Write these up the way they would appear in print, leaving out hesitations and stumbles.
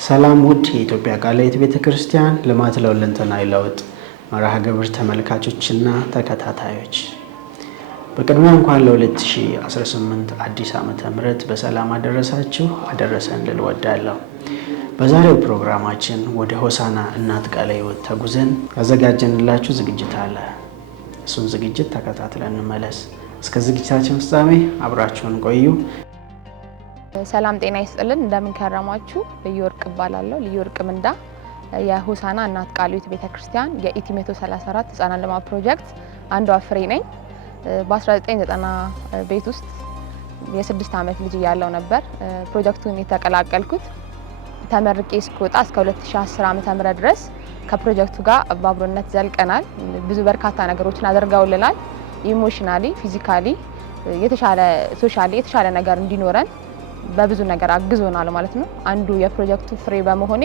ሰላም ውድ የኢትዮጵያ ቃልዮት ቤተክርስቲያን ልማት ለሁለንተናዊ ለውጥ መርሃ ግብር ተመልካቾችና ተከታታዮች በቅድሚያ እንኳን ለ2018 አዲስ ዓመተ ምህረት በሰላም አደረሰን ልል እወዳለሁ። በዛሬው ፕሮግራማችን ወደ ሆሳና እናት ቃለ ሕይወት ተጉዘን ያዘጋጀንላችሁ ዝግጅት አለ። እሱን ዝግጅት ተከታትለን እንመለስ። እስከ ዝግጅታችን ፍጻሜ አብራችሁን ቆዩ። ሰላም ጤና ይስጥልን። እንደምን ከረማችሁ? ልዩ ወርቅ እባላለሁ። ልዩ ወርቅ ምንዳ የሆሳና እናት ቃለ ሕይወት ቤተክርስቲያን የኢቲ 134 ህጻናት ልማት ፕሮጀክት አንዷ ፍሬ ነኝ። በ1990 ቤት ውስጥ የ6 ዓመት ልጅ እያለሁ ነበር ፕሮጀክቱን የተቀላቀልኩት። ተመርቄ እስከወጣ እስከ 2010 ዓ.ም ድረስ ከፕሮጀክቱ ጋር በአብሮነት ዘልቀናል። ብዙ በርካታ ነገሮችን አድርገውልናል። ኢሞሽናሊ፣ ፊዚካሊ የተሻለ ሶሻሊ የተሻለ ነገር እንዲኖረን በብዙ ነገር አግዞናል ማለት ነው። አንዱ የፕሮጀክቱ ፍሬ በመሆኔ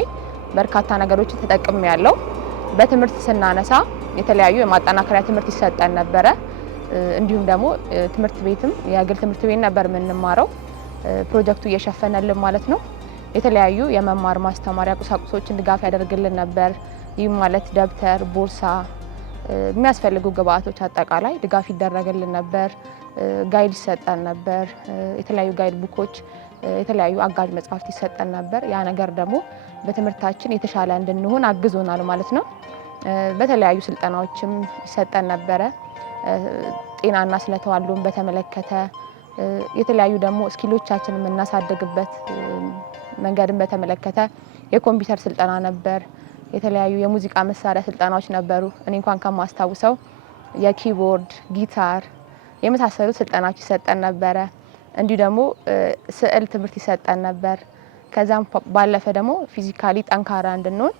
በርካታ ነገሮችን ተጠቅሜያለሁ። በትምህርት ስናነሳ የተለያዩ የማጠናከሪያ ትምህርት ይሰጠን ነበረ። እንዲሁም ደግሞ ትምህርት ቤትም የግል ትምህርት ቤት ነበር የምንማረው፣ ፕሮጀክቱ እየሸፈነልን ማለት ነው። የተለያዩ የመማር ማስተማሪያ ቁሳቁሶችን ድጋፍ ያደርግልን ነበር። ይህም ማለት ደብተር፣ ቦርሳ፣ የሚያስፈልጉ ግብአቶች አጠቃላይ ድጋፍ ይደረግልን ነበር። ጋይድ ይሰጠን ነበር። የተለያዩ ጋይድ ቡኮች፣ የተለያዩ አጋዥ መጽሐፍት ይሰጠን ነበር። ያ ነገር ደግሞ በትምህርታችን የተሻለ እንድንሆን አግዞናል ማለት ነው። በተለያዩ ስልጠናዎችም ይሰጠን ነበረ። ጤናና ስነ ተዋልዶን በተመለከተ የተለያዩ ደግሞ ስኪሎቻችንን የምናሳድግበት መንገድን በተመለከተ የኮምፒውተር ስልጠና ነበር። የተለያዩ የሙዚቃ መሳሪያ ስልጠናዎች ነበሩ። እኔ እንኳን ከማስታውሰው የኪቦርድ፣ ጊታር የመሳሰሉ ስልጠናዎች ይሰጠን ነበረ። እንዲሁ ደግሞ ስዕል ትምህርት ይሰጠን ነበር። ከዛም ባለፈ ደግሞ ፊዚካሊ ጠንካራ እንድንሆን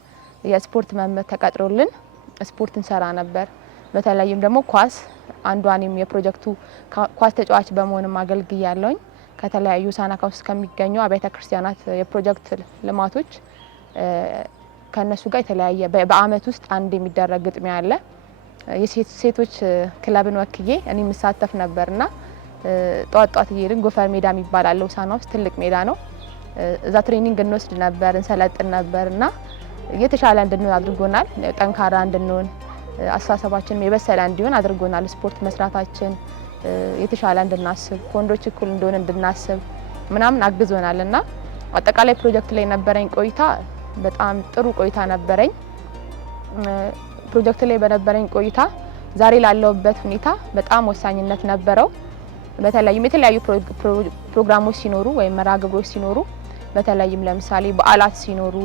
የስፖርት መምህር ተቀጥሮልን ስፖርት እንሰራ ነበር። በተለይም ደግሞ ኳስ አንዷንም የፕሮጀክቱ ኳስ ተጫዋች በመሆንም አገልግያለሁኝ። ከተለያዩ ሆሳዕና ውስጥ ከሚገኙ አብያተ ክርስቲያናት የፕሮጀክት ልማቶች ከነሱ ጋር የተለያየ በአመት ውስጥ አንድ የሚደረግ ግጥሚያ አለ። የሴቶች ክለብን ወክዬ እኔ መሳተፍ ነበርና ጧት እየሄድን ጎፈር ሜዳ የሚባል አለ ሆሳዕና ውስጥ ትልቅ ሜዳ ነው። እዛ ትሬኒንግ እንወስድ ነበር፣ እንሰለጥን ነበርና የተሻለ እንድንሆን አድርጎናል። ጠንካራ እንድንሆን አስተሳሰባችን የበሰለ እንዲሆን አድርጎናል። ስፖርት መስራታችን የተሻለ እንድናስብ ከወንዶች እኩል እንደሆነ እንድናስብ ምናምን አግዞናልና አጠቃላይ ፕሮጀክት ላይ ነበረኝ ቆይታ በጣም ጥሩ ቆይታ ነበረኝ። ፕሮጀክት ላይ በነበረኝ ቆይታ ዛሬ ላለሁበት ሁኔታ በጣም ወሳኝነት ነበረው። በተለይም የተለያዩ ፕሮግራሞች ሲኖሩ ወይም መርሃ ግብሮች ሲኖሩ፣ በተለይም ለምሳሌ በዓላት ሲኖሩ፣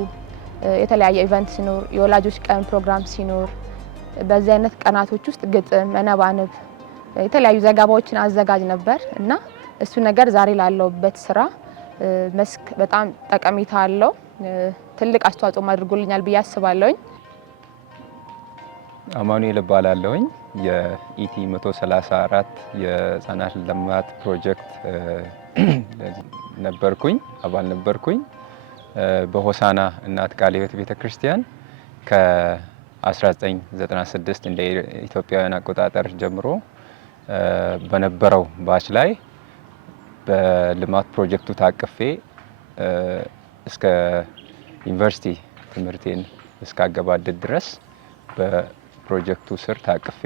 የተለያየ ኢቨንት ሲኖር፣ የወላጆች ቀን ፕሮግራም ሲኖር፣ በዚህ አይነት ቀናቶች ውስጥ ግጥም፣ መነባንብ፣ የተለያዩ ዘገባዎችን አዘጋጅ ነበር እና እሱ ነገር ዛሬ ላለሁበት ስራ መስክ በጣም ጠቀሜታ አለው። ትልቅ አስተዋጽኦ አድርጎልኛል ብዬ አስባለሁኝ። አማኑኤል እባላለሁኝ። የኢቲ 134 የህጻናት ልማት ፕሮጀክት አባል ነበርኩኝ። በሆሳዕና እናት ቃለ ሕይወት ቤተክርስቲያን ከ1996 እንደ ኢትዮጵያውያን አቆጣጠር ጀምሮ በነበረው ባች ላይ በልማት ፕሮጀክቱ ታቅፌ እስከ ዩኒቨርሲቲ ትምህርቴን እስካገባደድ ድረስ በፕሮጀክቱ ስር ታቅፌ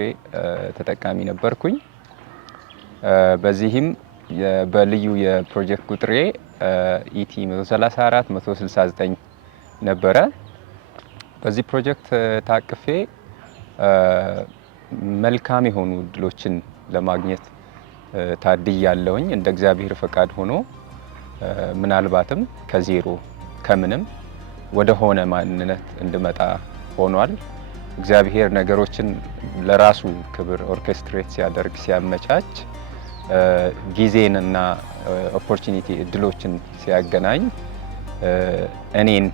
ተጠቃሚ ነበርኩኝ። በዚህም በልዩ የፕሮጀክት ቁጥሬ ኢቲ 134 169 ነበረ። በዚህ ፕሮጀክት ታቅፌ መልካም የሆኑ እድሎችን ለማግኘት ታድያለሁኝ። እንደ እግዚአብሔር ፈቃድ ሆኖ ምናልባትም ከዜሮ ከምንም ወደ ሆነ ማንነት እንድመጣ ሆኗል። እግዚአብሔር ነገሮችን ለራሱ ክብር ኦርኬስትሬት ሲያደርግ ሲያመቻች ጊዜንና ኦፖርቹኒቲ እድሎችን ሲያገናኝ እኔን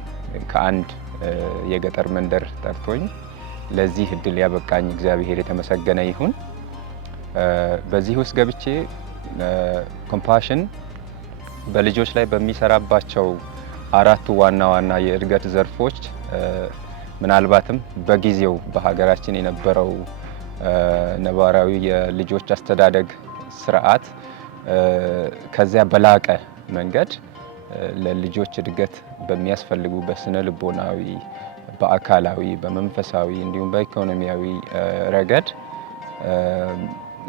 ከአንድ የገጠር መንደር ጠርቶኝ ለዚህ እድል ያበቃኝ እግዚአብሔር የተመሰገነ ይሁን። በዚህ ውስጥ ገብቼ ኮምፓሽን በልጆች ላይ በሚሰራባቸው አራቱ ዋና ዋና የእድገት ዘርፎች ምናልባትም በጊዜው በሀገራችን የነበረው ነባራዊ የልጆች አስተዳደግ ስርዓት ከዚያ በላቀ መንገድ ለልጆች እድገት በሚያስፈልጉ በስነ ልቦናዊ፣ በአካላዊ፣ በመንፈሳዊ እንዲሁም በኢኮኖሚያዊ ረገድ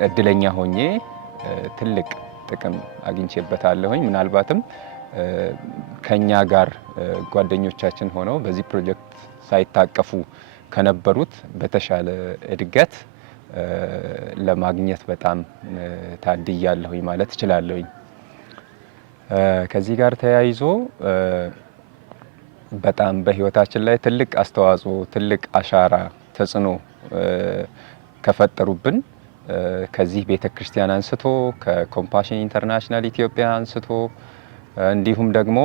እድለኛ ሆኜ ትልቅ ጥቅም አግኝቼበታለሁኝ። ምናልባትም ከኛ ጋር ጓደኞቻችን ሆነው በዚህ ፕሮጀክት ሳይታቀፉ ከነበሩት በተሻለ እድገት ለማግኘት በጣም ታድያለሁኝ ማለት እችላለሁኝ። ከዚህ ጋር ተያይዞ በጣም በህይወታችን ላይ ትልቅ አስተዋጽኦ፣ ትልቅ አሻራ፣ ተጽዕኖ ከፈጠሩብን ከዚህ ቤተክርስቲያን አንስቶ ከኮምፓሽን ኢንተርናሽናል ኢትዮጵያ አንስቶ እንዲሁም ደግሞ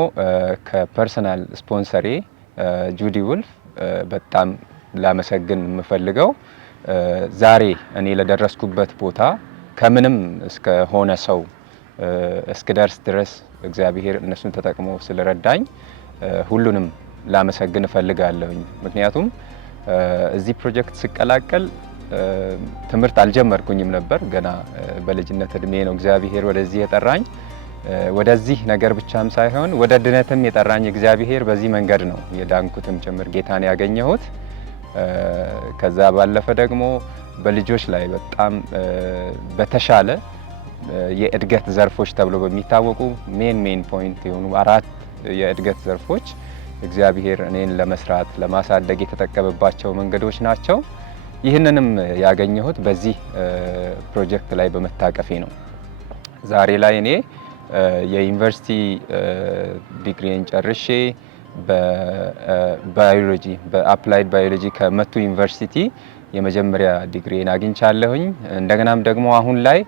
ከፐርሰናል ስፖንሰሬ ጁዲ ውልፍ በጣም ላመሰግን የምፈልገው ዛሬ እኔ ለደረስኩበት ቦታ ከምንም እስከ ሆነ ሰው እስክደርስ ድረስ እግዚአብሔር እነሱን ተጠቅሞ ስለረዳኝ ሁሉንም ላመሰግን እፈልጋለሁኝ። ምክንያቱም እዚህ ፕሮጀክት ስቀላቀል ትምህርት አልጀመርኩኝም ነበር። ገና በልጅነት እድሜ ነው እግዚአብሔር ወደዚህ የጠራኝ። ወደዚህ ነገር ብቻም ሳይሆን ወደ ድነትም የጠራኝ እግዚአብሔር በዚህ መንገድ ነው የዳንኩትም ጭምር ጌታን ያገኘሁት። ከዛ ባለፈ ደግሞ በልጆች ላይ በጣም በተሻለ የእድገት ዘርፎች ተብሎ በሚታወቁ ሜን ፖይንት የሆኑ 4 የእድገት ዘርፎች እግዚአብሔር እኔን ለመስራት ለማሳደግ የተጠቀመባቸው መንገዶች ናቸው። ይህንንም ያገኘሁት በዚህ ፕሮጀክት ላይ በመታቀፌ ነው። ዛሬ ላይ እኔ የዩኒቨርሲቲ ዲግሪን ጨርሼ በባዮሎጂ በአፕላይድ ባዮሎጂ ከመቱ ዩኒቨርሲቲ የመጀመሪያ ዲግሪን አግኝቻለሁኝ። እንደገናም ደግሞ አሁን ላይ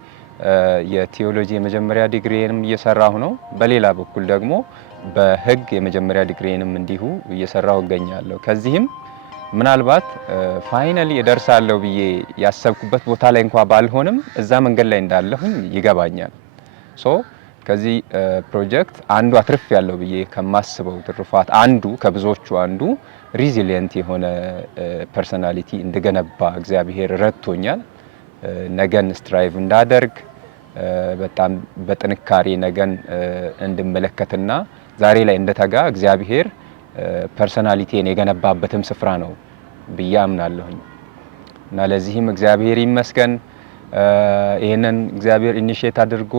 የቲዮሎጂ የመጀመሪያ ዲግሪንም እየሰራሁ ነው። በሌላ በኩል ደግሞ በሕግ የመጀመሪያ ዲግሪንም እንዲሁ እየሰራሁ እገኛለሁ። ከዚህም ምናልባት ፋይናሊ እደርሳለሁ ብዬ ያሰብኩበት ቦታ ላይ እንኳን ባልሆንም እዛ መንገድ ላይ እንዳለሁኝ ይገባኛል። ከዚህ ፕሮጀክት አንዱ አትርፍ ያለው ብዬ ከማስበው ትሩፋት አንዱ ከብዙዎቹ አንዱ ሪዚሊየንት የሆነ ፐርሰናሊቲ እንደገነባ እግዚአብሔር ረድቶኛል። ነገን ስትራይቭ እንዳደርግ በጣም በጥንካሬ ነገን እንድመለከትና ዛሬ ላይ እንደተጋ እግዚአብሔር ፐርሰናሊቲን የገነባበትም ስፍራ ነው ብዬ አምናለሁኝ እና ለዚህም እግዚአብሔር ይመስገን። ይህንን እግዚአብሔር ኢኒሼት አድርጎ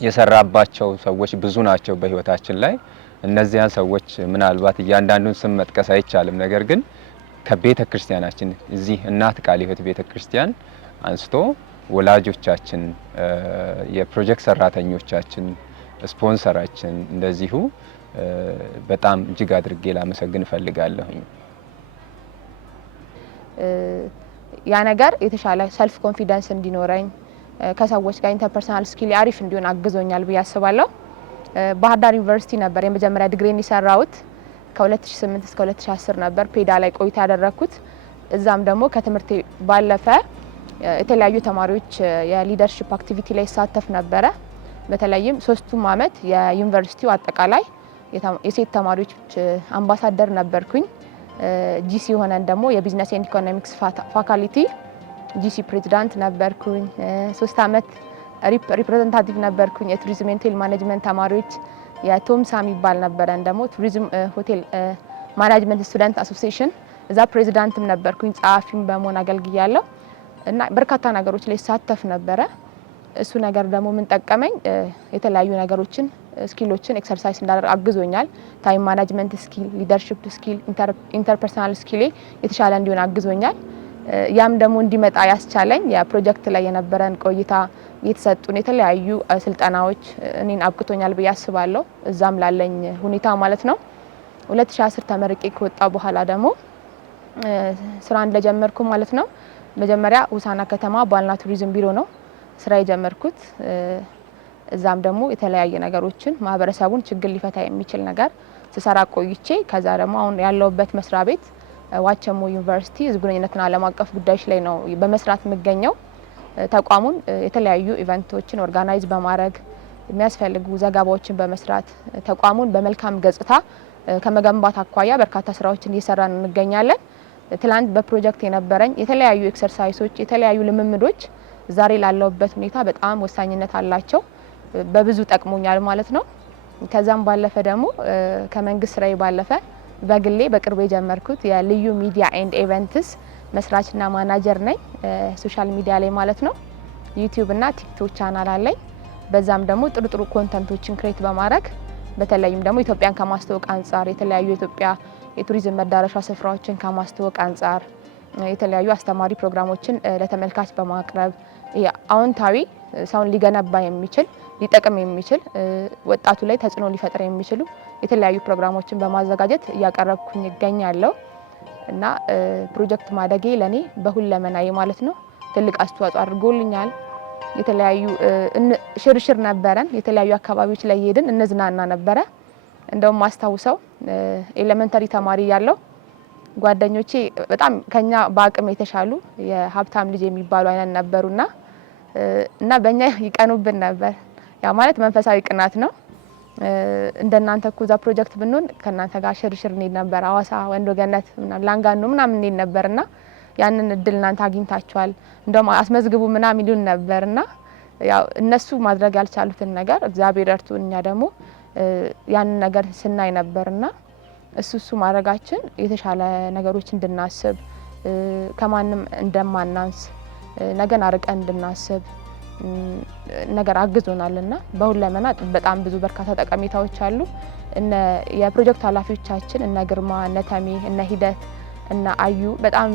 የሰራባቸው ሰዎች ብዙ ናቸው በህይወታችን ላይ። እነዚያን ሰዎች ምናልባት እያንዳንዱን ስም መጥቀስ አይቻልም። ነገር ግን ከቤተ ክርስቲያናችን እዚህ እናት ቃለ ሕይወት ቤተ ክርስቲያን አንስቶ ወላጆቻችን፣ የፕሮጀክት ሰራተኞቻችን፣ ስፖንሰራችን እንደዚሁ በጣም እጅግ አድርጌ ላመሰግን እፈልጋለሁኝ። ያ ነገር የተሻለ ሰልፍ ኮንፊደንስ እንዲኖረኝ ከሰዎች ጋር ኢንተርፐርሰናል ስኪል አሪፍ እንዲሆን አግዞኛል ብዬ አስባለሁ። ባህር ዳር ዩኒቨርሲቲ ነበር የመጀመሪያ ዲግሪን የሰራሁት። ከ2008 እስከ 2010 ነበር ፔዳ ላይ ቆይታ ያደረኩት። እዛም ደግሞ ከትምህርት ባለፈ የተለያዩ ተማሪዎች የሊደርሺፕ አክቲቪቲ ላይ ይሳተፍ ነበረ። በተለይም 3ቱም አመት የዩኒቨርሲቲው አጠቃላይ የሴት ተማሪዎች አምባሳደር ነበርኩኝ። ጂሲ ሆነን ደግሞ የቢዝነስ ኤንድ ኢኮኖሚክስ ፋካልቲ ጂሲ ፕሬዚዳንት ነበርኩኝ። 3 አመት ሪፕሬዘንታቲቭ ነበርኩኝ። የቱሪዝም ሆቴል ማኔጅመንት ተማሪዎች የቶምሳ የሚባል ነበረን ደግሞ ቱሪዝም ሆቴል ማኔጅመንት ስቱደንት አሶሲዬሽን እዛ ፕሬዚዳንትም ነበርኩኝ። ጸሐፊም በመሆን አገልግያለሁ እና በርካታ ነገሮች ላይ ሳተፍ ነበረ። እሱ ነገር ደግሞ ምን ጠቀመኝ? የተለያዩ ነገሮችን ስኪሎችን ኤክሰርሳይዝ እንዳደርግ አግዞኛል። ታይም ማኔጅመንት ስኪል፣ ሊደርሺፕ ስኪል፣ ኢንተርፐርሰናል ስኪል የተሻለ እንዲሆን አግዞኛል። ያም ደግሞ እንዲመጣ ያስቻለኝ የፕሮጀክት ላይ የነበረን ቆይታ የተሰጡን የተለያዩ ስልጠናዎች እኔን አብቅቶኛል ብዬ አስባለሁ። እዛም ላለኝ ሁኔታ ማለት ነው። 2010 ተመርቄ ከወጣ በኋላ ደግሞ ስራ እንደጀመርኩ ማለት ነው። መጀመሪያ ሆሳዕና ከተማ ባህልና ቱሪዝም ቢሮ ነው ስራ የጀመርኩት። እዛም ደግሞ የተለያየ ነገሮችን ማህበረሰቡን ችግር ሊፈታ የሚችል ነገር ስሰራ ቆይቼ ከዛ ደግሞ አሁን ያለውበት መስሪያ ቤት ዋቸሞ ዩኒቨርሲቲ ህዝብ ግንኙነትና ዓለም አቀፍ ጉዳዮች ላይ ነው በመስራት የምገኘው። ተቋሙን የተለያዩ ኢቨንቶችን ኦርጋናይዝ በማድረግ የሚያስፈልጉ ዘገባዎችን በመስራት ተቋሙን በመልካም ገጽታ ከመገንባት አኳያ በርካታ ስራዎችን እየሰራን እንገኛለን። ትላንት በፕሮጀክት የነበረኝ የተለያዩ ኤክሰርሳይሶች፣ የተለያዩ ልምምዶች ዛሬ ላለውበት ሁኔታ በጣም ወሳኝነት አላቸው። በብዙ ጠቅሞኛል ማለት ነው። ከዛም ባለፈ ደግሞ ከመንግስት ስራዬ ባለፈ በግሌ በቅርቡ የጀመርኩት የልዩ ሚዲያ ኤንድ ኢቨንትስ መስራችና ማናጀር ነኝ። ሶሻል ሚዲያ ላይ ማለት ነው። ዩቲዩብ እና ቲክቶክ ቻናል አለኝ። በዛም ደግሞ ጥሩ ኮንተንቶችን ክሬት በማድረግ በተለይም ደግሞ ኢትዮጵያን ከማስተዋወቅ አንጻር የተለያዩ የኢትዮጵያ የቱሪዝም መዳረሻ ስፍራዎችን ከማስተዋወቅ አንጻር የተለያዩ አስተማሪ ፕሮግራሞችን ለተመልካች በማቅረብ አዎንታዊ ሰውን ሊገነባ የሚችል ሊጠቅም የሚችል ወጣቱ ላይ ተጽዕኖ ሊፈጥር የሚችሉ የተለያዩ ፕሮግራሞችን በማዘጋጀት እያቀረብኩኝ እገኛለሁ እና ፕሮጀክት ማደጌ ለኔ በሁለመናዬ ማለት ነው ትልቅ አስተዋጽኦ አድርጎልኛል። የተለያዩ ሽርሽር ነበረን። የተለያዩ አካባቢዎች ላይ ሄድን እንዝናና ነበረ። እንደውም ማስታውሰው ኤሌመንተሪ ተማሪ ያለው ጓደኞቼ በጣም ከኛ በአቅም የተሻሉ የሀብታም ልጅ የሚባሉ አይነት ነበሩና እና በእኛ ይቀኑብን ነበር። ያ ማለት መንፈሳዊ ቅናት ነው። እንደናንተ እኮ እዛ ፕሮጀክት ብንሆን ከናንተ ጋር ሽርሽር እንሄድ ነበር። አዋሳ፣ ወንዶ ገነት፣ ላንጋኖ ምናምን እንሄድ ነበርና ያንን እድል እናንተ አግኝታችኋል እንደውም አስመዝግቡ ምናምን ይሉን ነበርና ያው እነሱ ማድረግ ያልቻሉትን ነገር እግዚአብሔር ረድቶን እኛ ደግሞ ያንን ነገር ስናይ ነበርና እሱ ማድረጋችን የተሻለ ነገሮች እንድናስብ ከማንም እንደማናንስ ነገን አርቀን እንድናስብ ነገር አግዞናልና በሁለመና በጣም ብዙ በርካታ ጠቀሜታዎች አሉ። እነ የፕሮጀክት ኃላፊዎቻችን እነ ግርማ፣ እነ ተሜ፣ እነ ሂደት፣ እነ አዩ በጣም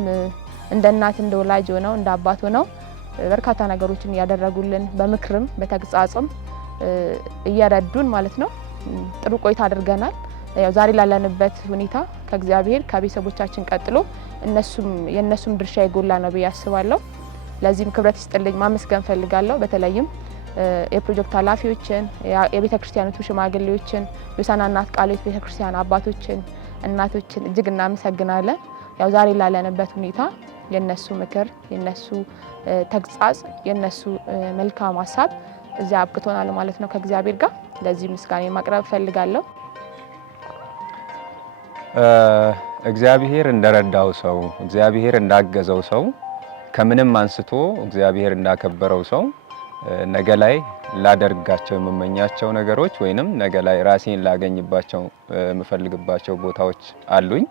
እንደ እናት እንደ ወላጅ ሆነው እንደ አባት ሆነው በርካታ ነገሮችን ያደረጉልን በምክርም በተግሳጽም እየረዱን ማለት ነው። ጥሩ ቆይታ አድርገናል። ያው ዛሬ ላለንበት ሁኔታ ከእግዚአብሔር ከቤተሰቦቻችን ቀጥሎ የነሱም ድርሻ የጎላ ነው ብዬ አስባለሁ። ለዚህም ክብረት ይስጥልኝ ማመስገን ፈልጋለሁ። በተለይም የፕሮጀክት ኃላፊዎችን፣ የቤተ ክርስቲያኖቹ ሽማግሌዎችን፣ የሆሳዕና እናት ቃለ ሕይወት ቤተ ክርስቲያን አባቶችን፣ እናቶችን እጅግ እናመሰግናለን። ያው ዛሬ ላለንበት ሁኔታ የነሱ ምክር፣ የነሱ ተግሳጽ፣ የነሱ መልካም ሀሳብ እዚያ አብቅቶናል ማለት ነው ከእግዚአብሔር ጋር። ለዚህ ምስጋና ማቅረብ ፈልጋለሁ። እግዚአብሔር እንደረዳው ሰው፣ እግዚአብሔር እንዳገዘው ሰው፣ ከምንም አንስቶ እግዚአብሔር እንዳከበረው ሰው ነገ ላይ ላደርጋቸው የምመኛቸው ነገሮች ወይንም ነገ ላይ ራሴን ላገኝባቸው የምፈልግባቸው ቦታዎች አሉኝ።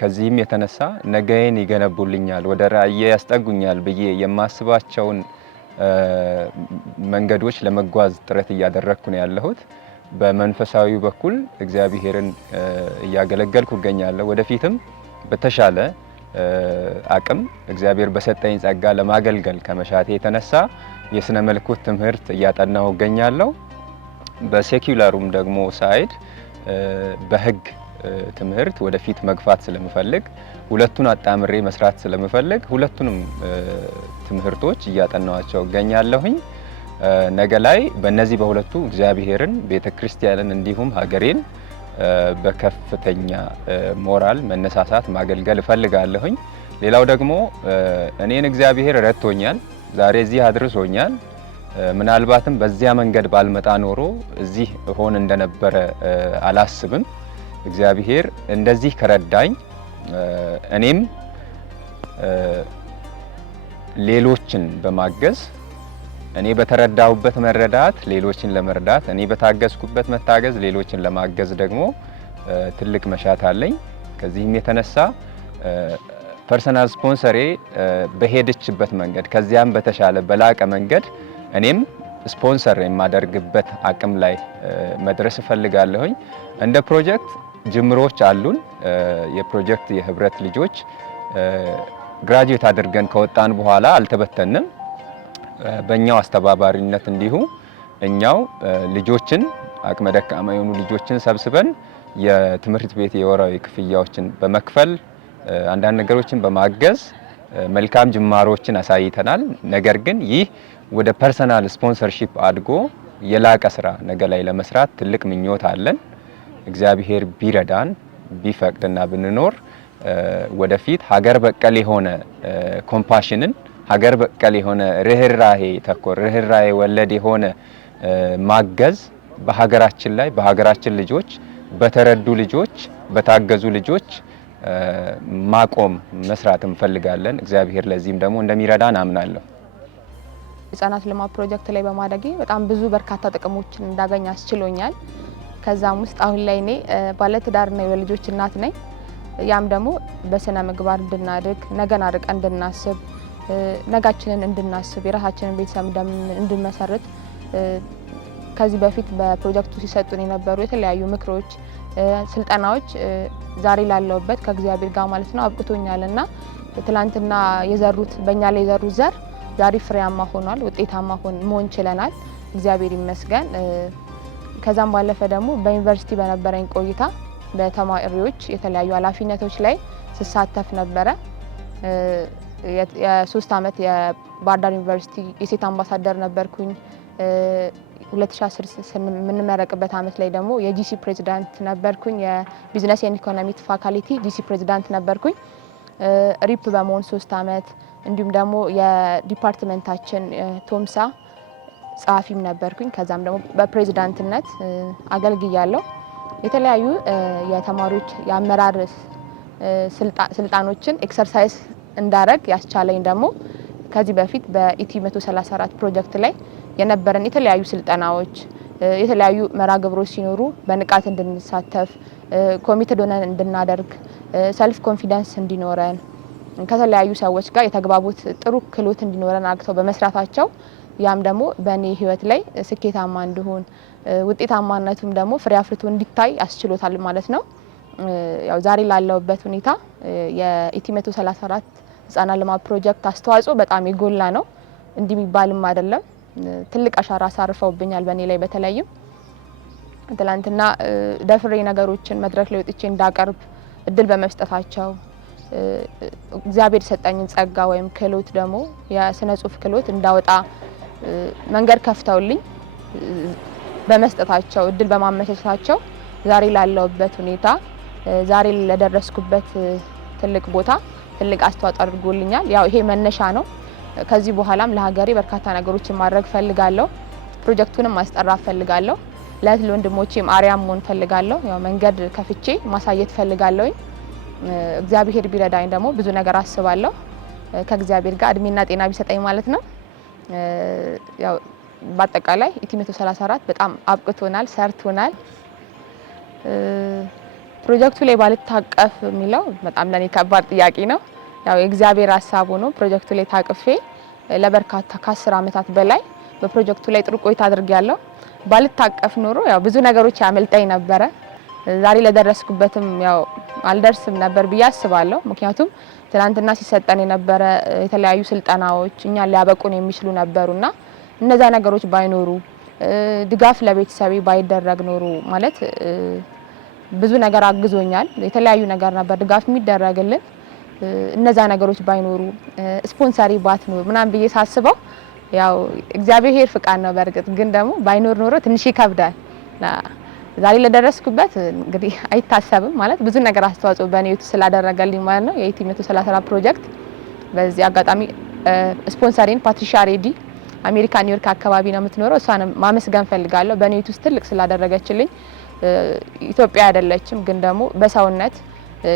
ከዚህም የተነሳ ነገዬን ይገነቡልኛል፣ ወደ ራእዬ ያስጠጉኛል ብዬ የማስባቸውን መንገዶች ለመጓዝ ጥረት እያደረግኩ ነው ያለሁት። በመንፈሳዊ በኩል እግዚአብሔርን እያገለገልኩ እገኛለሁ። ወደፊትም በተሻለ አቅም እግዚአብሔር በሰጠኝ ጸጋ ለማገልገል ከመሻቴ የተነሳ የስነ መለኮት ትምህርት እያጠናሁ እገኛለሁ። በሴኩላሩም ደግሞ ሳይድ በሕግ ትምህርት ወደፊት መግፋት ስለምፈልግ ሁለቱን አጣምሬ መስራት ስለምፈልግ ሁለቱንም ትምህርቶች እያጠናኋቸው እገኛለሁኝ። ነገ ላይ በእነዚህ በሁለቱ እግዚአብሔርን፣ ቤተክርስቲያንን እንዲሁም ሀገሬን በከፍተኛ ሞራል መነሳሳት ማገልገል እፈልጋለሁኝ። ሌላው ደግሞ እኔን እግዚአብሔር ረድቶኛል፣ ዛሬ እዚህ አድርሶኛል። ምናልባትም በዚያ መንገድ ባልመጣ ኖሮ እዚህ እሆን እንደነበረ አላስብም። እግዚአብሔር እንደዚህ ከረዳኝ እኔም ሌሎችን በማገዝ እኔ በተረዳሁበት መረዳት ሌሎችን ለመርዳት፣ እኔ በታገዝኩበት መታገዝ ሌሎችን ለማገዝ ደግሞ ትልቅ መሻት አለኝ። ከዚህም የተነሳ ፐርሰናል ስፖንሰሬ በሄደችበት መንገድ ከዚያም በተሻለ በላቀ መንገድ እኔም ስፖንሰር የማደርግበት አቅም ላይ መድረስ እፈልጋለሁኝ። እንደ ፕሮጀክት ጅምሮች አሉን። የፕሮጀክት የህብረት ልጆች ግራጁዌት አድርገን ከወጣን በኋላ አልተበተንም። በእኛው አስተባባሪነት እንዲሁ እኛው ልጆችን አቅመ ደካማ የሆኑ ልጆችን ሰብስበን የትምህርት ቤት የወራዊ ክፍያዎችን በመክፈል አንዳንድ ነገሮችን በማገዝ መልካም ጅማሮችን አሳይተናል። ነገር ግን ይህ ወደ ፐርሰናል ስፖንሰርሺፕ አድጎ የላቀ ስራ ነገ ላይ ለመስራት ትልቅ ምኞት አለን። እግዚአብሔር ቢረዳን ቢፈቅድና ብንኖር ወደፊት ሀገር በቀል የሆነ ኮምፓሽንን ሀገር በቀል የሆነ ርህራሄ ተኮር ርህራሄ ወለድ የሆነ ማገዝ በሀገራችን ላይ በሀገራችን ልጆች በተረዱ ልጆች በታገዙ ልጆች ማቆም መስራት እንፈልጋለን። እግዚአብሔር ለዚህም ደግሞ እንደሚረዳን አምናለሁ። ህጻናት ልማት ፕሮጀክት ላይ በማደጌ በጣም ብዙ በርካታ ጥቅሞችን እንዳገኝ አስችሎኛል። ከዛም ውስጥ አሁን ላይ እኔ ባለትዳርና የልጆች እናት ነኝ። ያም ደግሞ በስነ ምግባር እንድናድግ ነገን አርቀን እንድናስብ ነጋችንን እንድናስብ የራሳችንን ቤተሰብ እንድንመሰርት ከዚህ በፊት በፕሮጀክቱ ሲሰጡን የነበሩ የተለያዩ ምክሮች፣ ስልጠናዎች ዛሬ ላለውበት ከእግዚአብሔር ጋር ማለት ነው አብቅቶኛልና ትላንትና የዘሩት በእኛ ላይ የዘሩት ዘር ዛሬ ፍሬያማ ሆኗል፣ ውጤታማ መሆን ችለናል። እግዚአብሔር ይመስገን። ከዛም ባለፈ ደግሞ በዩኒቨርሲቲ በነበረኝ ቆይታ በተማሪዎች የተለያዩ ኃላፊነቶች ላይ ስሳተፍ ነበረ። የ3 አመት የባህር ዳር ዩኒቨርሲቲ የሴት አምባሳደር ነበርኩኝ። 2010 የምንመረቅበት አመት ላይ ደግሞ የጂሲ ፕሬዚዳንት ነበርኩኝ። የቢዝነስ ኤንድ ኢኮኖሚክ ፋካልቲ ጂሲ ፕሬዚዳንት ነበርኩኝ። ሪፕ በመሆን 3 አመት እንዲሁም ደግሞ የዲፓርትመንታችን ቶምሳ ጸሐፊም ነበርኩኝ። ከዛም ደግሞ በፕሬዚዳንትነት አገልግያለሁ። የተለያዩ የተማሪዎች የአመራር ስልጣኖችን ኤክሰርሳይዝ እንዳረግ ያስቻለኝ ደግሞ ከዚህ በፊት በኢቲ 134 ፕሮጀክት ላይ የነበረን የተለያዩ ስልጠናዎች የተለያዩ መርሃ ግብሮች ሲኖሩ በንቃት እንድንሳተፍ ኮሚትድ ሆነን እንድናደርግ ሰልፍ ኮንፊደንስ እንዲኖረን ከተለያዩ ሰዎች ጋር የተግባቡት ጥሩ ክህሎት እንዲኖረን አግተው በመስራታቸው ያም ደግሞ በእኔ ህይወት ላይ ስኬታማ እንድሆን ውጤታማነቱም ደግሞ ፍሬ አፍርቶ እንዲታይ አስችሎታል ማለት ነው። ያው ዛሬ ላለውበት ሁኔታ የኢቲ 134 ህጻናት ልማት ፕሮጀክት አስተዋጽኦ በጣም የጎላ ነው። እንዲህ የሚባልም አይደለም። ትልቅ አሻራ አሳርፈውብኛል በእኔ ላይ። በተለይም ትላንትና ደፍሬ ነገሮችን መድረክ ላይ ወጥቼ እንዳቀርብ እድል በመስጠታቸው እግዚአብሔር የሰጠኝን ጸጋ ወይም ክህሎት ደግሞ የስነ ጽሁፍ ክህሎት እንዳወጣ መንገድ ከፍተውልኝ በመስጠታቸው እድል በማመቻቸታቸው ዛሬ ላለውበት ሁኔታ ዛሬ ለደረስኩበት ትልቅ ቦታ ትልቅ አስተዋጽኦ አድርጎልኛል። ያው ይሄ መነሻ ነው። ከዚህ በኋላም ለሀገሬ በርካታ ነገሮችን ማድረግ ፈልጋለሁ። ፕሮጀክቱንም ማስጠራት ፈልጋለሁ። ለወንድሞቼም አርያም መሆን ፈልጋለሁ። ያው መንገድ ከፍቼ ማሳየት ፈልጋለሁ። እግዚአብሔር ቢረዳኝ ደግሞ ብዙ ነገር አስባለሁ። ከእግዚአብሔር ጋር እድሜና ጤና ቢሰጠኝ ማለት ነው። ያው በአጠቃላይ ኢቲ 134 በጣም አብቅቶናል፣ ሰርቶናል። ፕሮጀክቱ ላይ ባልታቀፍ የሚለው በጣም ለኔ ከባድ ጥያቄ ነው። ያው የእግዚአብሔር ሀሳብ ሆኖ ፕሮጀክቱ ላይ ታቅፌ ለበርካታ ከ10 አመታት በላይ በፕሮጀክቱ ላይ ጥሩ ቆይታ አድርጌያለሁ። ባልታቀፍ ኖሮ ያው ብዙ ነገሮች ያመልጠኝ ነበረ። ዛሬ ለደረስኩበትም ያው አልደርስም ነበር ብዬ አስባለሁ። ምክንያቱም ትናንትና ሲሰጠን የነበረ የተለያዩ ስልጠናዎች እኛን ሊያበቁን የሚችሉ ነበሩና እነዛ ነገሮች ባይኖሩ ድጋፍ ለቤተሰቤ ባይደረግ ኖሮ ማለት ብዙ ነገር አግዞኛል። የተለያዩ ነገር ነበር ድጋፍ የሚደረግልን። እነዛ ነገሮች ባይኖሩ ስፖንሰሪ ባትኖር ምናምን ብዬ ሳስበው ያው እግዚአብሔር ፍቃድ ነው። በእርግጥ ግን ደግሞ ባይኖር ኖሮ ትንሽ ይከብዳል። ዛሬ ለደረስኩበት እንግዲህ አይታሰብም ማለት ብዙ ነገር አስተዋጽኦ በእኔ ህይወት ስላደረገልኝ ማለት ነው የኢቲ 134 ፕሮጀክት። በዚህ አጋጣሚ ስፖንሰሪን ፓትሪሻ ሬዲ አሜሪካ ኒውዮርክ አካባቢ ነው የምትኖረው። እሷንም ማመስገን ፈልጋለሁ በእኔ ህይወት ውስጥ ትልቅ ስላደረገችልኝ። ኢትዮጵያ አይደለችም ግን ደግሞ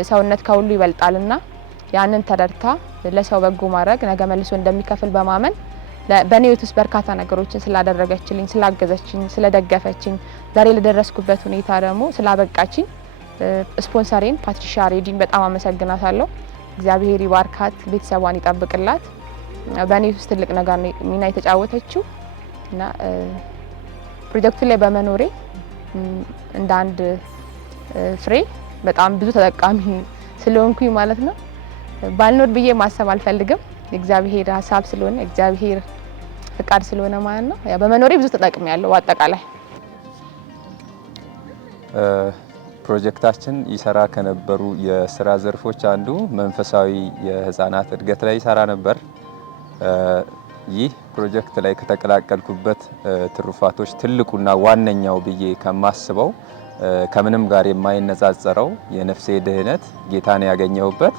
ሰውነት ከሁሉ ይበልጣልና ያንን ተረድታ ለሰው በጎ ማድረግ ነገ መልሶ እንደሚከፍል በማመን በእኔ ህይወት ውስጥ በርካታ ነገሮችን ስላደረገችልኝ፣ ስላገዘችኝ፣ ስለደገፈችኝ ዛሬ ለደረስኩበት ሁኔታ ደግሞ ስላበቃችኝ ስፖንሰሬን ፓትሪሻ ሬዲን በጣም አመሰግናታለሁ። እግዚአብሔር ይባርካት፣ ቤተሰቧን ይጠብቅላት። በእኔ ውስጥ ትልቅ ነገር ሚና የተጫወተችው እና ፕሮጀክቱ ላይ በመኖሬ እንደ አንድ ፍሬ በጣም ብዙ ተጠቃሚ ስለሆንኩኝ ማለት ነው ባልኖር ብዬ ማሰብ አልፈልግም። እግዚአብሔር ሀሳብ ስለሆነ እግዚአብሔር ፍቃድ ስለሆነ ማለት ነው ያ በመኖሬ ብዙ ተጠቅሜያለሁ። አጠቃላይ ፕሮጀክታችን ይሰራ ከነበሩ የስራ ዘርፎች አንዱ መንፈሳዊ የህፃናት እድገት ላይ ይሰራ ነበር። ይህ ፕሮጀክት ላይ ከተቀላቀልኩበት ትሩፋቶች ትልቁና ዋነኛው ብዬ ከማስበው ከምንም ጋር የማይነጻጸረው የነፍሴ ድህነት ጌታን ያገኘሁበት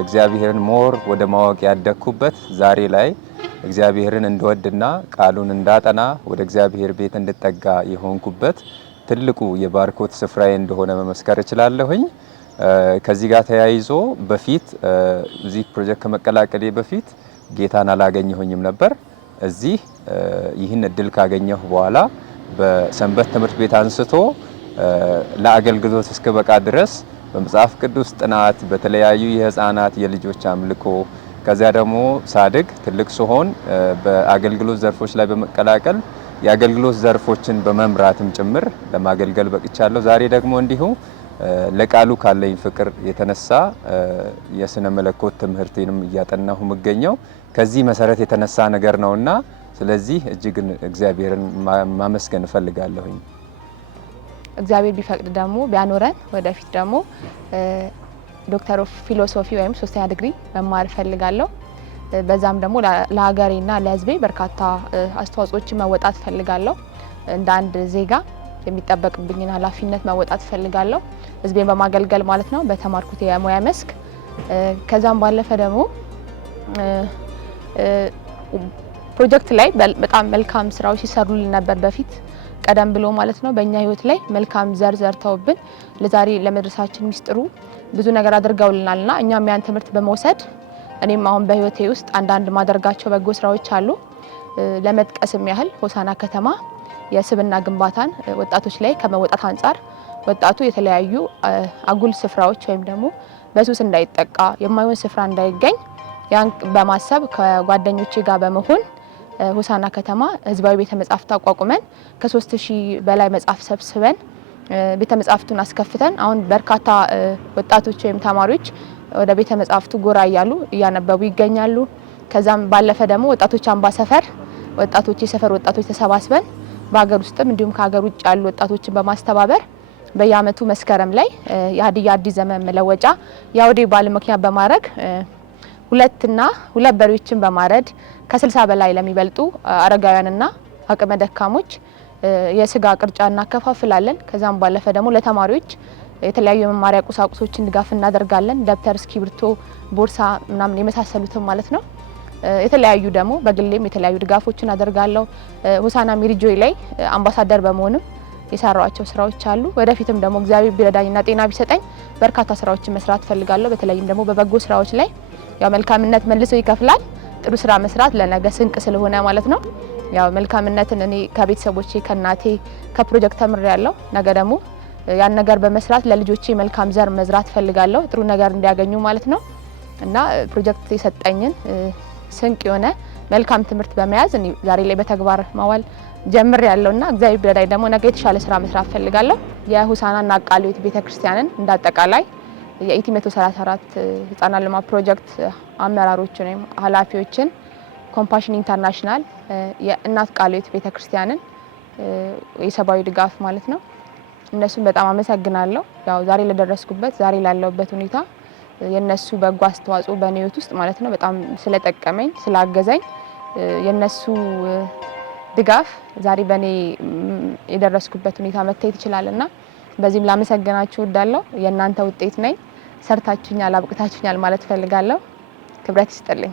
እግዚአብሔርን ሞር ወደ ማወቅ ያደግኩበት ዛሬ ላይ እግዚአብሔርን እንድወድና ቃሉን እንዳጠና ወደ እግዚአብሔር ቤት እንድጠጋ የሆንኩበት ትልቁ የባርኮት ስፍራዬ እንደሆነ መመስከር እችላለሁኝ። ከዚህ ጋር ተያይዞ በፊት እዚህ ፕሮጀክት ከመቀላቀሌ በፊት ጌታን አላገኘሁኝም ነበር። እዚህ ይህን እድል ካገኘሁ በኋላ በሰንበት ትምህርት ቤት አንስቶ ለአገልግሎት እስከበቃ ድረስ በመጽሐፍ ቅዱስ ጥናት፣ በተለያዩ የህፃናት የልጆች አምልኮ ከዚያ ደግሞ ሳድግ ትልቅ ሲሆን በአገልግሎት ዘርፎች ላይ በመቀላቀል የአገልግሎት ዘርፎችን በመምራትም ጭምር ለማገልገል በቅቻለሁ። ዛሬ ደግሞ እንዲሁ ለቃሉ ካለኝ ፍቅር የተነሳ የስነ መለኮት ትምህርቴንም እያጠናሁ የምገኘው ከዚህ መሰረት የተነሳ ነገር ነውና ስለዚህ እጅግ እግዚአብሔርን ማመስገን እፈልጋለሁኝ። እግዚአብሔር ቢፈቅድ ደግሞ ቢያኖረን ወደፊት ደግሞ ዶክተር ኦፍ ፊሎሶፊ ወይም 3ኛ ዲግሪ መማር እፈልጋለሁ። በዛም ደግሞ ለሀገሬና ለሕዝቤ በርካታ አስተዋጽኦችን መወጣት እፈልጋለሁ። እንደ አንድ ዜጋ የሚጠበቅብኝን ኃላፊነት መወጣት እፈልጋለሁ፣ ሕዝቤን በማገልገል ማለት ነው በተማርኩት የሙያ መስክ። ከዛም ባለፈ ደግሞ ፕሮጀክት ላይ በጣም መልካም ስራዎች ሲሰሩልን ነበር በፊት ቀደም ብሎ ማለት ነው በእኛ ህይወት ላይ መልካም ዘር ዘርተውብን ለዛሬ ለመድረሳችን ሚስጥሩ ብዙ ነገር አድርገውልናልና እኛም ያን ትምህርት በመውሰድ እኔም አሁን በህይወቴ ውስጥ አንዳንድ ማደርጋቸው በጎ ስራዎች አሉ። ለመጥቀስም ያህል ሆሳና ከተማ የስብና ግንባታን ወጣቶች ላይ ከመወጣት አንጻር ወጣቱ የተለያዩ አጉል ስፍራዎች ወይም ደግሞ በሱስ እንዳይጠቃ የማይሆን ስፍራ እንዳይገኝ ያን በማሰብ ከጓደኞቼ ጋር በመሆን ሆሳና ከተማ ህዝባዊ ቤተ መጻሕፍት አቋቁመን ከ3000 በላይ መጽሐፍ ሰብስበን ቤተ መጻሕፍቱን አስከፍተን አሁን በርካታ ወጣቶች ወይም ተማሪዎች ወደ ቤተ መጻሕፍቱ ጎራ እያሉ እያነበቡ ይገኛሉ። ከዛም ባለፈ ደግሞ ወጣቶች አምባ ሰፈር ወጣቶች የሰፈር ወጣቶች ተሰባስበን በሀገር ውስጥም እንዲሁም ከሀገር ውጭ ያሉ ወጣቶችን በማስተባበር በየአመቱ መስከረም ላይ የሀዲያ አዲስ ዘመን መለወጫ የአውዴ በዓል ምክንያት በማድረግ ሁለት በሬዎችን በማረድ ከ60 በላይ ለሚበልጡ አረጋውያንና አቅመ ደካሞች የስጋ ቅርጫ እናከፋፍላለን። ከዛም ባለፈ ደግሞ ለተማሪዎች የተለያዩ የመማሪያ ቁሳቁሶችን ድጋፍ እናደርጋለን። ደብተር፣ እስክሪብቶ፣ ቦርሳ ምናምን የመሳሰሉትን ማለት ነው። የተለያዩ ደግሞ በግሌም የተለያዩ ድጋፎችን አደርጋለሁ። ሆሳና ሜሪጆይ ላይ አምባሳደር በመሆንም የሰራቸው ስራዎች አሉ። ወደፊትም ደግሞ እግዚአብሔር ቢረዳኝና ጤና ቢሰጠኝ በርካታ ስራዎችን መስራት ፈልጋለሁ። በተለይም ደግሞ በበጎ ስራዎች ላይ ያው መልካምነት መልሶ ይከፍላል። ጥሩ ስራ መስራት ለነገ ስንቅ ስለሆነ ማለት ነው። ያው መልካምነትን እኔ ከቤተሰቦቼ ከናቴ ከፕሮጀክት ተምሬያለሁ። ነገ ደግሞ ያን ነገር በመስራት ለልጆቼ መልካም ዘር መዝራት ፈልጋለሁ፣ ጥሩ ነገር እንዲያገኙ ማለት ነው። እና ፕሮጀክት የሰጠኝን ስንቅ የሆነ መልካም ትምህርት በመያዝ እኔ ዛሬ ላይ በተግባር ማዋል ጀምሬያለሁና እግዚአብሔር ቢረዳኝ ደግሞ ነገ የተሻለ ስራ መስራት ፈልጋለሁ። የሆሳናና ቃለ ሕይወት ቤተክርስቲያንን እንዳጠቃላይ የኢቲ 134 ህጻናት ልማት ፕሮጀክት አመራሮችን ወይም ኃላፊዎችን ኮምፓሽን ኢንተርናሽናል የእናት ቃለ ሕይወት ቤተክርስቲያንን የሰብአዊ ድጋፍ ማለት ነው እነሱን በጣም አመሰግናለሁ። ያው ዛሬ ለደረስኩበት ዛሬ ላለሁበት ሁኔታ የነሱ በጎ አስተዋጽኦ በኔ ህይወት ውስጥ ማለት ነው በጣም ስለጠቀመኝ ስላገዘኝ የነሱ ድጋፍ ዛሬ በኔ የደረስኩበት ሁኔታ መታየት ይችላልና በዚህም ላመሰግናችሁ እወዳለሁ። የእናንተ ውጤት ነኝ። ሰርታችሁኛል፣ አብቅታችሁኛል ማለት ፈልጋለሁ። ክብረት ይስጥልኝ።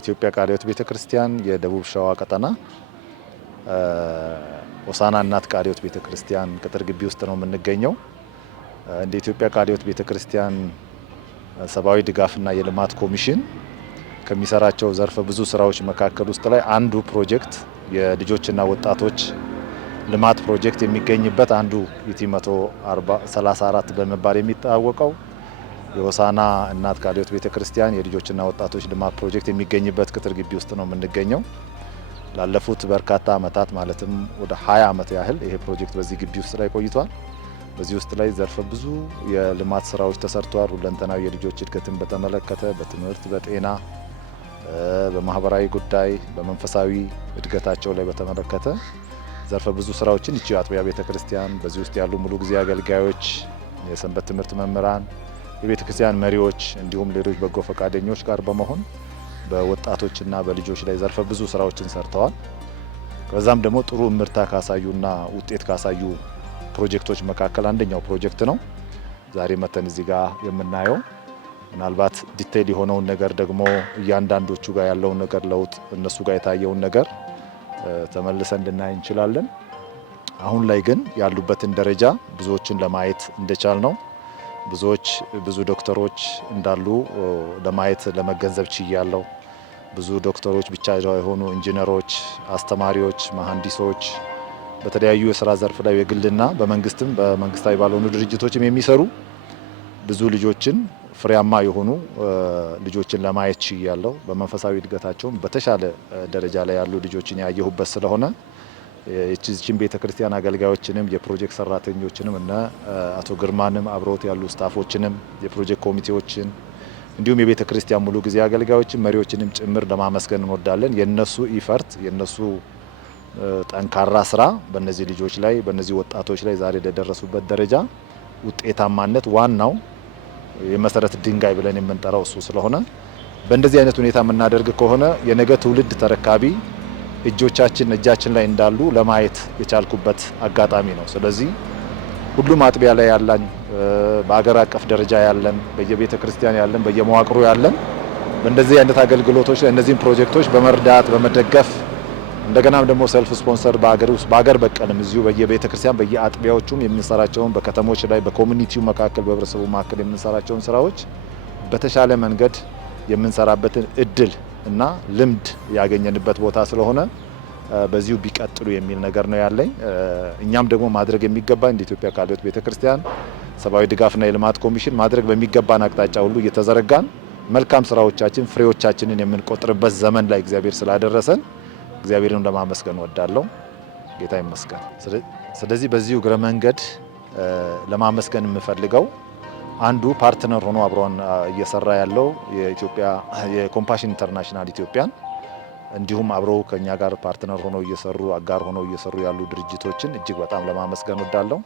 ኢትዮጵያ ቃለ ሕይወት ቤተክርስቲያን የደቡብ ሸዋ ቀጠና ሆሳና እናት ቃለ ሕይወት ቤተክርስቲያን ቅጥር ግቢ ውስጥ ነው የምንገኘው። እንደ ኢትዮጵያ ቃለ ሕይወት ቤተክርስቲያን ሰብአዊ ድጋፍና የልማት ኮሚሽን ከሚሰራቸው ዘርፈ ብዙ ስራዎች መካከል ውስጥ ላይ አንዱ ፕሮጀክት የልጆችና ወጣቶች ልማት ፕሮጀክት የሚገኝበት አንዱ ኢቲ 134 በመባል የሚታወቀው የሆሳና እናት ቃለ ሕይወት ቤተክርስቲያን የልጆችና ወጣቶች ልማት ፕሮጀክት የሚገኝበት ቅጥር ግቢ ውስጥ ነው የምንገኘው። ላለፉት በርካታ አመታት ማለትም ወደ 20 አመት ያህል ይሄ ፕሮጀክት በዚህ ግቢ ውስጥ ላይ ቆይቷል። በዚህ ውስጥ ላይ ዘርፈ ብዙ የልማት ስራዎች ተሰርተዋል። ሁለንተናዊ የልጆች እድገትን በተመለከተ በትምህርት፣ በጤና፣ በማህበራዊ ጉዳይ፣ በመንፈሳዊ እድገታቸው ላይ በተመለከተ ዘርፈ ብዙ ስራዎችን ይቺ አጥቢያ ቤተክርስቲያን በዚህ ውስጥ ያሉ ሙሉ ጊዜ አገልጋዮች፣ የሰንበት ትምህርት መምህራን፣ የቤተክርስቲያን መሪዎች እንዲሁም ሌሎች በጎ ፈቃደኞች ጋር በመሆን በወጣቶችና በልጆች ላይ ዘርፈ ብዙ ስራዎችን ሰርተዋል። ከዛም ደግሞ ጥሩ እምርታ ካሳዩና ውጤት ካሳዩ ፕሮጀክቶች መካከል አንደኛው ፕሮጀክት ነው ዛሬ መተን እዚህ ጋር የምናየው። ምናልባት ዲቴይል የሆነውን ነገር ደግሞ እያንዳንዶቹ ጋር ያለውን ነገር ለውጥ እነሱ ጋር የታየውን ነገር ተመልሰን እንድናይ እንችላለን። አሁን ላይ ግን ያሉበትን ደረጃ ብዙዎችን ለማየት እንደቻል ነው ብዙ ዶክተሮች እንዳሉ ለማየት ለመገንዘብ ችያለሁ። ብዙ ዶክተሮች ብቻ የሆኑ ኢንጂነሮች፣ አስተማሪዎች፣ መሐንዲሶች በተለያዩ የስራ ዘርፍ ላይ የግልና በመንግስትም በመንግስታዊ ባልሆኑ ድርጅቶችም የሚሰሩ ብዙ ልጆችን ፍሬያማ የሆኑ ልጆችን ለማየት ችያለሁ። በመንፈሳዊ እድገታቸውም በተሻለ ደረጃ ላይ ያሉ ልጆችን ያየሁበት ስለሆነ የቺን ቤተክርስቲያን አገልጋዮችንም የፕሮጀክት ሰራተኞችንም እና አቶ ግርማንም አብሮት ያሉ ስታፎችንም የፕሮጀክት ኮሚቴዎችን እንዲሁም የቤተክርስቲያን ሙሉ ጊዜ አገልጋዮችን መሪዎችንም ጭምር ለማመስገን እንወዳለን። የነሱ ኢፈርት የነሱ ጠንካራ ስራ በእነዚህ ልጆች ላይ በእነዚህ ወጣቶች ላይ ዛሬ ለደረሱበት ደረጃ ውጤታማነት ዋናው የመሰረት ድንጋይ ብለን የምንጠራው እሱ ስለሆነ በእንደዚህ አይነት ሁኔታ የምናደርግ ከሆነ የነገ ትውልድ ተረካቢ እጃችን ላይ እንዳሉ ለማየት የቻልኩበት አጋጣሚ ነው። ስለዚህ ሁሉም አጥቢያ ላይ ያለን በአገር አቀፍ ደረጃ ያለን በየቤተ ክርስቲያን ያለን በየመዋቅሩ ያለን በእንደዚህ አይነት አገልግሎቶች ላይ እነዚህን ፕሮጀክቶች በመርዳት በመደገፍ እንደገናም ደግሞ ሰልፍ ስፖንሰር በአገር በቀልም እዚሁ በየቤተ ክርስቲያን በየአጥቢያዎቹም የምንሰራቸውን በከተሞች ላይ በኮሚኒቲው መካከል በህብረተሰቡ መካከል የምንሰራቸውን ስራዎች በተሻለ መንገድ የምንሰራበትን እድል እና ልምድ ያገኘንበት ቦታ ስለሆነ በዚሁ ቢቀጥሉ የሚል ነገር ነው ያለኝ። እኛም ደግሞ ማድረግ የሚገባ እንደ ኢትዮጵያ ቃለ ሕይወት ቤተክርስቲያን ሰብአዊ ድጋፍና የልማት ኮሚሽን ማድረግ በሚገባን አቅጣጫ ሁሉ እየተዘረጋን መልካም ስራዎቻችን ፍሬዎቻችንን የምንቆጥርበት ዘመን ላይ እግዚአብሔር ስላደረሰን እግዚአብሔርን ለማመስገን ወዳለው ጌታ ይመስገን። ስለዚህ በዚሁ እግረ መንገድ ለማመስገን የምፈልገው አንዱ ፓርትነር ሆኖ አብሮን እየሰራ ያለው የኢትዮጵያ የኮምፓሽን ኢንተርናሽናል ኢትዮጵያን እንዲሁም አብሮ ከኛ ጋር ፓርትነር ሆኖ እየሰሩ አጋር ሆኖ እየሰሩ ያሉ ድርጅቶችን እጅግ በጣም ለማመስገን ወዳለው።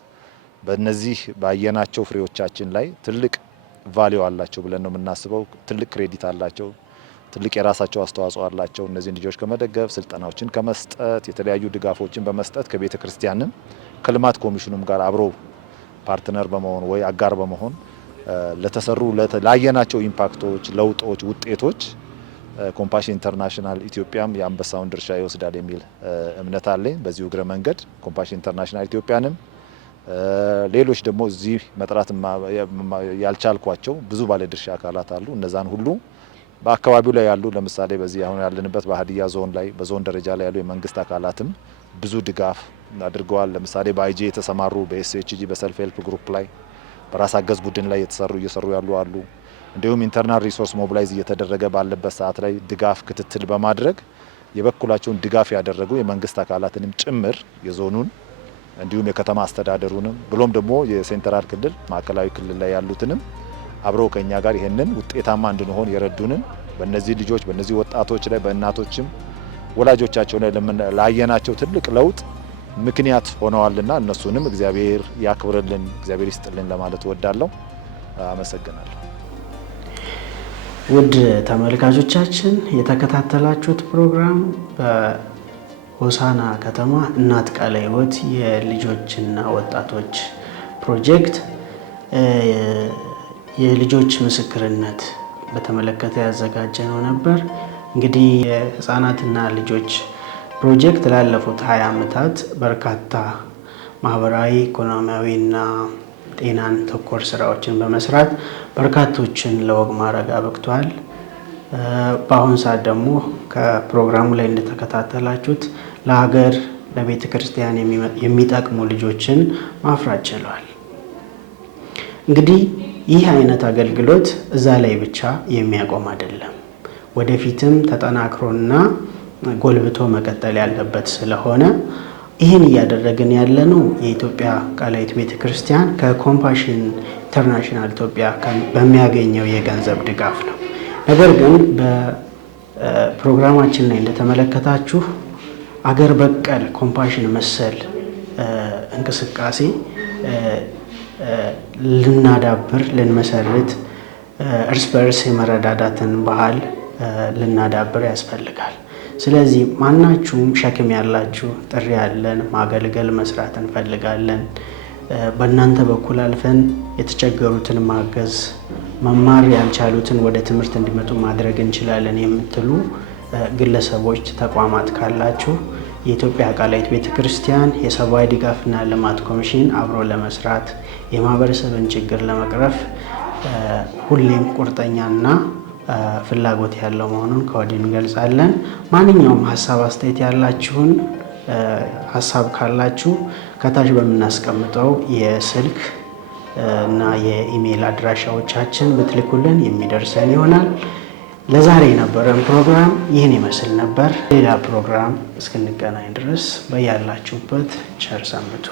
በእነዚህ ባየናቸው ፍሬዎቻችን ላይ ትልቅ ቫልዩ አላቸው ብለን ነው የምናስበው። ትልቅ ክሬዲት አላቸው። ትልቅ የራሳቸው አስተዋጽኦ አላቸው። እነዚህ ልጆች ከመደገፍ ስልጠናዎችን ከመስጠት የተለያዩ ድጋፎችን በመስጠት ከቤተ ክርስቲያንም ከልማት ኮሚሽኑም ጋር አብሮ ፓርትነር በመሆን ወይ አጋር በመሆን ለተሰሩ ላየናቸው ኢምፓክቶች፣ ለውጦች፣ ውጤቶች ኮምፓሽን ኢንተርናሽናል ኢትዮጵያም የአንበሳውን ድርሻ ይወስዳል የሚል እምነት አለኝ። በዚሁ እግረ መንገድ ኮምፓሽን ኢንተርናሽናል ኢትዮጵያንም ሌሎች ደግሞ እዚህ መጥራት ያልቻልኳቸው ብዙ ባለድርሻ አካላት አሉ። እነዛን ሁሉ በአካባቢው ላይ ያሉ ለምሳሌ በዚህ አሁን ያለንበት በሀዲያ ዞን ላይ በዞን ደረጃ ላይ ያሉ የመንግስት አካላትም ብዙ ድጋፍ አድርገዋል። ለምሳሌ በአይጄ የተሰማሩ በኤስኤችጂ በሰልፍ ሄልፕ ግሩፕ ላይ በራስ አገዝ ቡድን ላይ እየሰሩ ያሉ አሉ። እንዲሁም ኢንተርናል ሪሶርስ ሞቢላይዝ እየተደረገ ባለበት ሰዓት ላይ ድጋፍ ክትትል በማድረግ የበኩላቸውን ድጋፍ ያደረጉ የመንግስት አካላትንም ጭምር የዞኑን እንዲሁም የከተማ አስተዳደሩንም ብሎም ደግሞ የሴንትራል ክልል ማዕከላዊ ክልል ላይ ያሉትንም አብረው ከኛ ጋር ይሄንን ውጤታማ እንድንሆን የረዱንን በእነዚህ ልጆች በእነዚህ ወጣቶች ላይ በእናቶችም ወላጆቻቸው ላይ ላየናቸው ትልቅ ለውጥ ምክንያት ሆነዋልና እነሱንም እግዚአብሔር ያክብርልን፣ እግዚአብሔር ይስጥልን ለማለት እወዳለሁ። አመሰግናለሁ። ውድ ተመልካቾቻችን የተከታተላችሁት ፕሮግራም በሆሳና ከተማ እናት ቃለ ሕይወት የልጆችና ወጣቶች ፕሮጀክት የልጆች ምስክርነት በተመለከተ ያዘጋጀነው ነበር። እንግዲህ የህፃናትና ልጆች ፕሮጀክት ላለፉት 20 ዓመታት በርካታ ማህበራዊ፣ ኢኮኖሚያዊና ጤናን ተኮር ስራዎችን በመስራት በርካቶችን ለወግ ማዕረግ አብቅቷል። በአሁኑ ሰዓት ደግሞ ከፕሮግራሙ ላይ እንደተከታተላችሁት ለሀገር ለቤተ ክርስቲያን የሚጠቅሙ ልጆችን ማፍራት ችለዋል። እንግዲህ ይህ አይነት አገልግሎት እዛ ላይ ብቻ የሚያቆም አይደለም። ወደፊትም ተጠናክሮና ጎልብቶ መቀጠል ያለበት ስለሆነ ይህን እያደረግን ያለነው የኢትዮጵያ ቃለ ሕይወት ቤተክርስቲያን ከኮምፓሽን ኢንተርናሽናል ኢትዮጵያ በሚያገኘው የገንዘብ ድጋፍ ነው። ነገር ግን በፕሮግራማችን ላይ እንደተመለከታችሁ አገር በቀል ኮምፓሽን መሰል እንቅስቃሴ ልናዳብር ልንመሰርት እርስ በእርስ የመረዳዳትን ባህል ልናዳብር ያስፈልጋል። ስለዚህ ማናችሁም ሸክም ያላችሁ ጥሪ ያለን ማገልገል መስራት እንፈልጋለን፣ በእናንተ በኩል አልፈን የተቸገሩትን ማገዝ መማር ያልቻሉትን ወደ ትምህርት እንዲመጡ ማድረግ እንችላለን የምትሉ ግለሰቦች፣ ተቋማት ካላችሁ የኢትዮጵያ ቃለ ሕይወት ቤተክርስቲያን የሰብአዊ ድጋፍና ልማት ኮሚሽን አብሮ ለመስራት የማህበረሰብን ችግር ለመቅረፍ ሁሌም ቁርጠኛና ፍላጎት ያለው መሆኑን ከወዲሁ እንገልጻለን። ማንኛውም ሀሳብ አስተያየት ያላችሁን ሀሳብ ካላችሁ ከታች በምናስቀምጠው የስልክ እና የኢሜይል አድራሻዎቻችን ብትልኩልን የሚደርሰን ይሆናል። ለዛሬ የነበረን ፕሮግራም ይህን ይመስል ነበር። ሌላ ፕሮግራም እስክንገናኝ ድረስ በያላችሁበት ቸር ሰንብቱ።